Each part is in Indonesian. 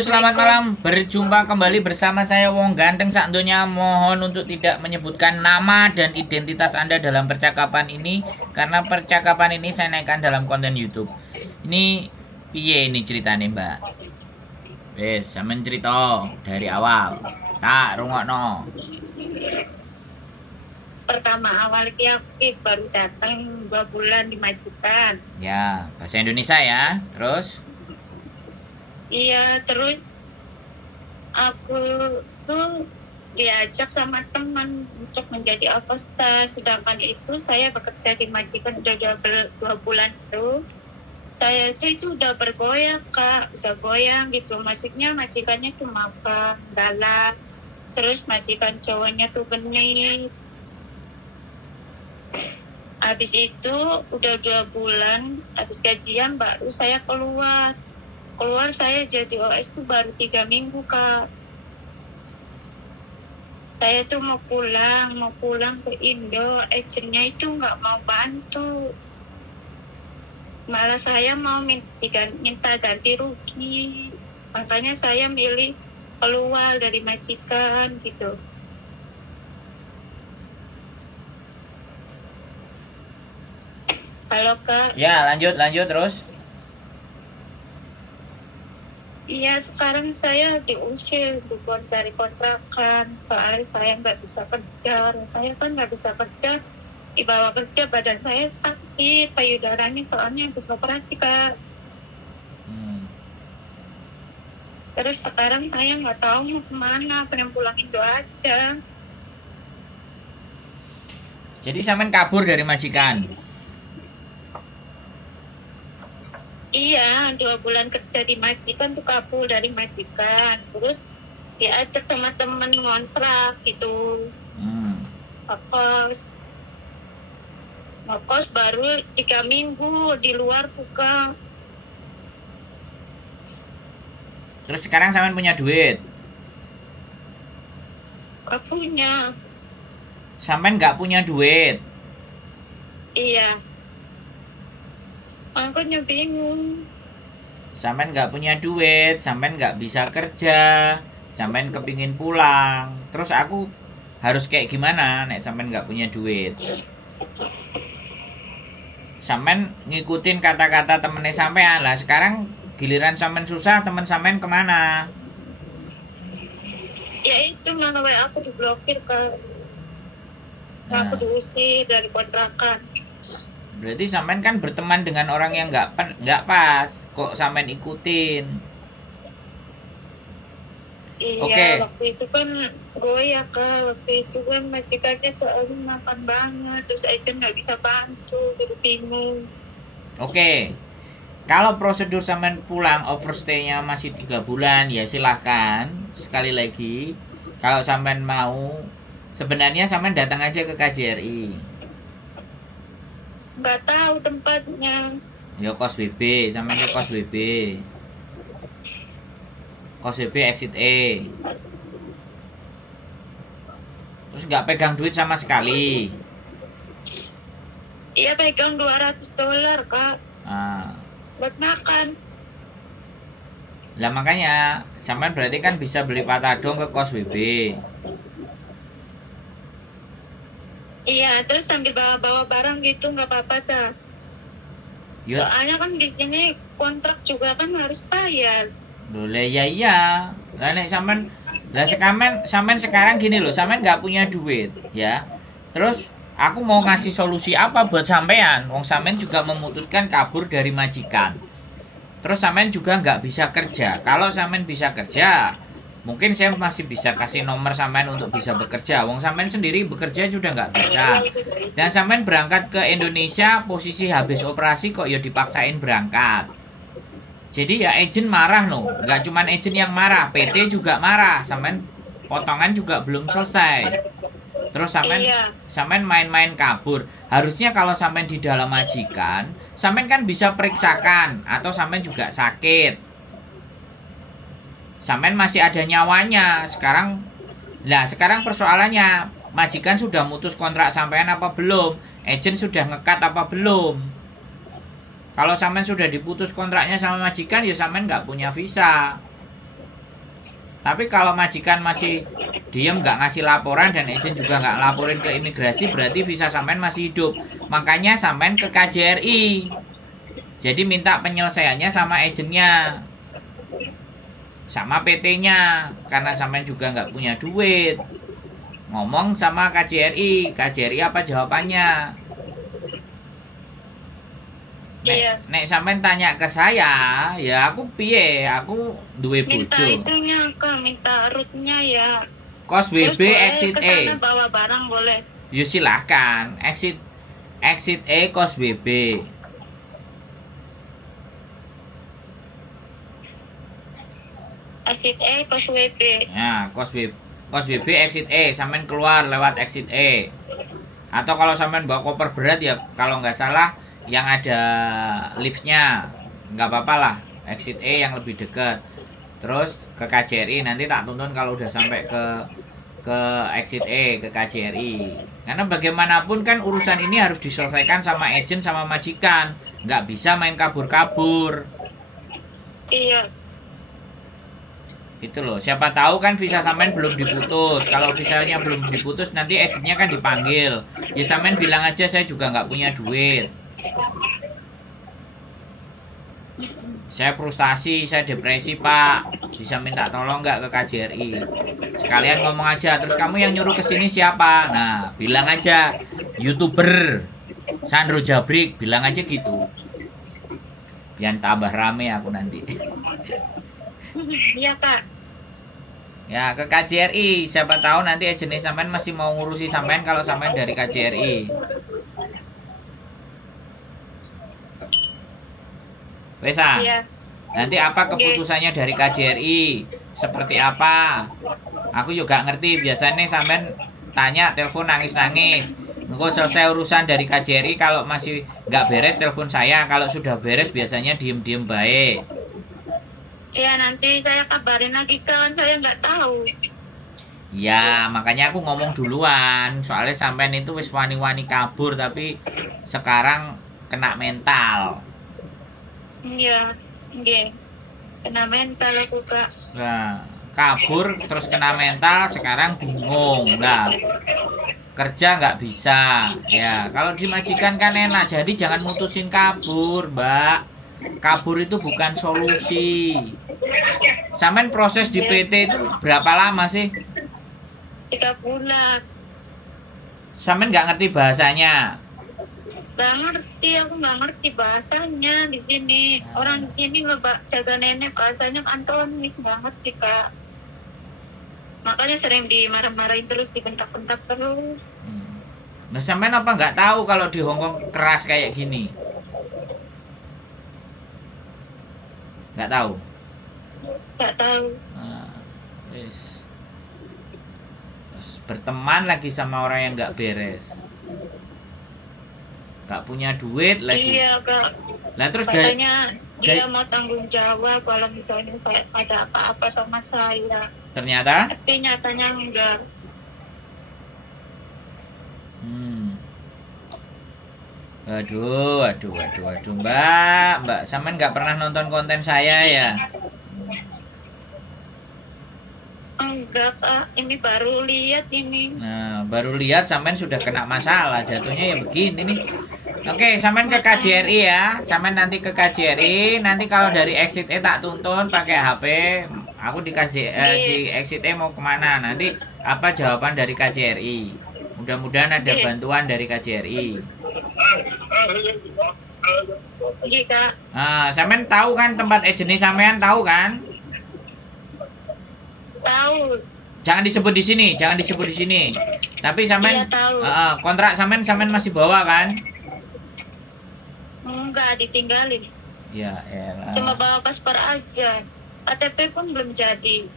Selamat malam, berjumpa kembali bersama saya Wong Ganteng Sakdonya. Mohon untuk tidak menyebutkan nama dan identitas Anda dalam percakapan ini, karena percakapan ini saya naikkan dalam konten YouTube. Ini piye ini ceritanya, Mbak? Wes, sampean cerita dari awal. Tak rungokno. Pertama awal aku baru datang 2 bulan di Majikan. Ya, bahasa Indonesia ya. Terus Iya, terus aku tuh diajak sama teman untuk menjadi alkosta. Sedangkan itu saya bekerja di Majikan udah 2 bulan itu. Saya itu udah bergoyang, Kak. Udah goyang gitu. Maksudnya majikannya tuh makan, galak. Terus majikan cowoknya tuh genit. Habis itu udah 2 bulan, habis gajian baru saya keluar. Saya jadi OS tuh baru 3 minggu, Kak. Saya tuh mau pulang ke Indo, agentnya itu nggak mau bantu. Malah saya mau minta ganti rugi. Makanya saya milih keluar dari majikan gitu. Halo, Kak. ya lanjut terus. Iya, sekarang saya diusir bukan dari kontrakan. Soalnya saya nggak bisa kerja. Saya kan nggak bisa kerja. Dibawa kerja badan saya sakit, payudaranya soalnya habis operasi, Kak. Terus sekarang saya nggak tahu mau kemana, pengen pulang Indo aja. Jadi sampean kabur dari majikan. Iya, 2 bulan kerja di majikan tuh kabur dari majikan. Terus diajak sama temen ngontrak gitu. Ngekos baru 3 minggu di luar buka. Terus sekarang sampean punya duit. Gak punya. Sampean nggak punya duit. Iya. Makanya bingung. Sampean nggak punya duit, sampean nggak bisa kerja, sampean kepingin pulang. Terus aku harus kayak gimana nek sampean nggak punya duit? Sampean ngikutin kata-kata temennya sampean lah. Sekarang giliran sampean susah, temen sampean kemana? Ya itu mana WA aku diblokir, Kak. Aku diusir dari kontrakan. Berarti sampean kan berteman dengan orang yang nggak pas. Kok sampean ikutin? Iya, Oke. waktu itu kan goyah, Kak. Waktu itu kan majikannya soalnya makan banget. Terus agent nggak bisa bantu, jadi bingung. Oke. Kalau prosedur sampean pulang overstay-nya masih 3 bulan, ya silahkan. Sekali lagi, kalau sampean mau, sebenarnya sampean datang aja ke KJRI. Nggak tahu tempatnya. Ya kos BB, sampean ke kos BB. Kos BB exit E. Terus nggak pegang duit sama sekali. Iya, pegang $200, Kak. Nah, Buat makan. lah makanya sampean berarti kan bisa beli patadong ke kos BB. Iya, terus sambil bawa-bawa barang gitu nggak apa-apa dah. Ya, Soalnya kan di sini kontrak juga kan harus bayar. boleh ya iya. Lah nek sampean sampean sekarang gini loh, sampean nggak punya duit, ya. Terus aku mau ngasih solusi apa buat sampean? Wong sampean juga memutuskan kabur dari majikan. Terus sampean juga nggak bisa kerja. Kalau sampean bisa kerja, mungkin saya masih bisa kasih nomor sampean untuk bisa bekerja. Wong sampean sendiri bekerja sudah nggak bisa. Dan sampean berangkat ke Indonesia posisi habis operasi kok ya dipaksain berangkat. Jadi ya agent marah no, nggak cuman agent yang marah, PT juga marah, sampean potongan juga belum selesai. Terus Iya. sampean main-main kabur. Harusnya kalau sampean di dalam majikan, sampean kan bisa periksakan atau sampean juga sakit. Sampean masih ada nyawanya. Sekarang persoalannya majikan sudah mutus kontrak sampean apa belum? Agent sudah ngekat apa belum? Kalau sampean sudah diputus kontraknya sama majikan, ya sampean nggak punya visa. Tapi kalau majikan masih diem nggak ngasih laporan dan agent juga nggak laporin ke imigrasi, berarti visa sampean masih hidup. Makanya sampean ke KJRI. Jadi minta penyelesaiannya sama agentnya, sama PT-nya. Karena sampean juga nggak punya duit. Ngomong sama KJRI. KJRI apa jawabannya? Iya. Nek sampean tanya ke saya, ya aku piye? Aku duwe Minta bojo. itunya ke, minta route-nya ya. Kos Terus BB boleh exit ke sana E. bawa barang boleh. Ya silahkan. Exit E kos BB. Exit E kos WB. Ya, kos BB exit E, sampean keluar lewat exit E. Atau kalau sampean bawa koper berat ya kalau nggak salah yang ada liftnya, nggak apa-apa lah, exit E yang lebih dekat. Terus ke KJRI, nanti tak tuntun kalau udah sampai ke exit E ke KJRI. Karena bagaimanapun kan urusan ini harus diselesaikan sama agent sama majikan, nggak bisa main kabur-kabur. Iya. Gitu loh, siapa tahu kan visa sampean belum diputus. Kalau visanya belum diputus nanti agentnya kan dipanggil. Ya sampean bilang aja saya juga nggak punya duit, saya frustasi, saya depresi pak, bisa minta tolong nggak ke KJRI. Sekalian ngomong aja, terus kamu yang nyuruh kesini siapa? Nah bilang aja YouTuber Sandro Jabrik, bilang aja gitu. Biar tambah rame aku nanti. Iya kak. Ya ke KJRI, siapa tahu nanti agennya sampean masih mau ngurusi sampean kalau sampean dari KJRI. Wesa, Iya. nanti apa keputusannya dari KJRI? Seperti apa? Aku juga ngerti, biasanya sampean tanya telepon nangis-nangis. Engko selesai urusan dari KJRI, kalau masih nggak beres telepon saya, kalau sudah beres biasanya diem-diem baik. Ya nanti saya kabarin lagi kan, saya nggak tahu. Ya, makanya aku ngomong duluan. Soalnya sampean itu wis wani-wani kabur tapi sekarang kena mental. Iya. Oke. Kena mental aku kak. Nah, kabur terus kena mental, sekarang bingung. Lah, kerja nggak bisa. Ya, kalau dimajikan kan enak. Jadi jangan mutusin kabur, Mbak. Kabur itu bukan solusi. Sampean proses di PT itu berapa lama sih? 3 bulan. Sampean nggak ngerti bahasanya. Gak ngerti, aku nggak ngerti bahasanya di sini. Orang di sini jaga nenek bahasanya Antonis, nggak ngerti kak. Makanya sering dimarah-marahin terus, dibentak-bentak terus. Nah, sampean apa nggak tahu kalau di Hongkong keras kayak gini? Nggak tahu. Nggak tahu. Nah, wis. Terus berteman lagi sama orang yang nggak beres, nggak punya duit lagi. Iya kak. Lah terus Katanya dia mau tanggung jawab kalau misalnya saya ada apa-apa sama saya. ternyata Tapi nyatanya enggak. Aduh, Mbak, sampean nggak pernah nonton konten saya ya? Enggak kak, ini baru lihat ini. Nah, baru lihat sampean sudah kena masalah, jatuhnya ya begini nih. Oke, sampean ke KJRI ya. Sampean nanti ke KJRI, nanti kalau dari exit E tak tuntun pakai HP. Aku dikasih di exit E mau kemana? Nanti apa jawaban dari KJRI? Mudah-mudahan ada bantuan dari KJRI. Iya kak. Nah, sampean tahu kan tempat agent sampean tahu kan? Tahu. Jangan disebut di sini, jangan disebut di sini. Tapi sampean Iya tahu. kontrak sampean masih bawa kan? Enggak, ditinggalin. Ya, elah. Cuma bawa paspor aja. KTP pun belum jadi.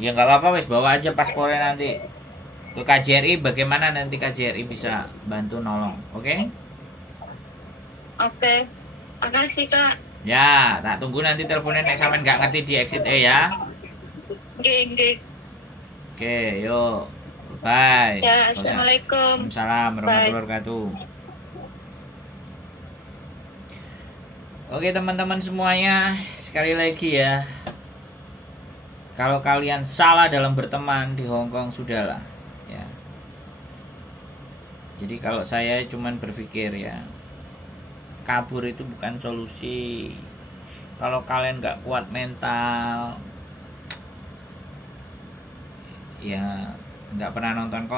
Ya nggak apa-apa, wes bawa aja paspornya nanti. Ke KJRI, bagaimana nanti KJRI bisa bantu nolong, oke? Oke. Makasih kak. Ya, tak tunggu nanti teleponnya nek sampean nggak ngerti di exit E ya. Oke. Oke, yuk. Bye. Ya, assalamualaikum. Waalaikumsalam warahmatullahi wabarakatuh. Oke teman-teman semuanya, sekali lagi ya, Kalau kalian salah dalam berteman di Hong Kong, sudahlah ya. Jadi kalau saya cuman berpikir ya, kabur itu bukan solusi. Kalau kalian nggak kuat mental, ya nggak pernah nonton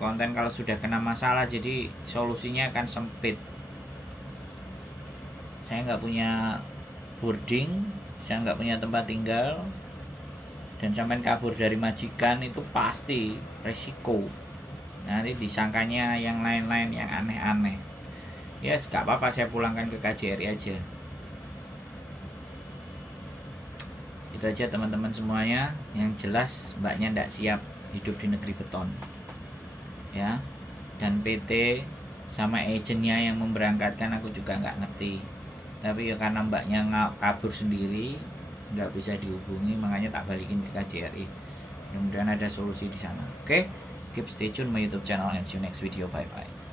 konten kalau sudah kena masalah, jadi solusinya akan sempit. Saya nggak punya boarding, saya nggak punya tempat tinggal, dan sampai kabur dari majikan itu pasti resiko. Nanti disangkanya yang lain-lain yang aneh-aneh. Ya yes, gak apa-apa, saya pulangkan ke KJRI aja. Itu aja teman-teman semuanya. Yang jelas mbaknya ndak siap hidup di negeri beton ya. Dan PT sama agennya yang memberangkatkan aku juga nggak ngerti, tapi ya karena mbaknya kabur sendiri nggak bisa dihubungi, makanya tak balikin ke KJRI. Mudah-mudahan ada solusi di sana. Oke, keep stay tune my YouTube channel and see you next video. Bye bye.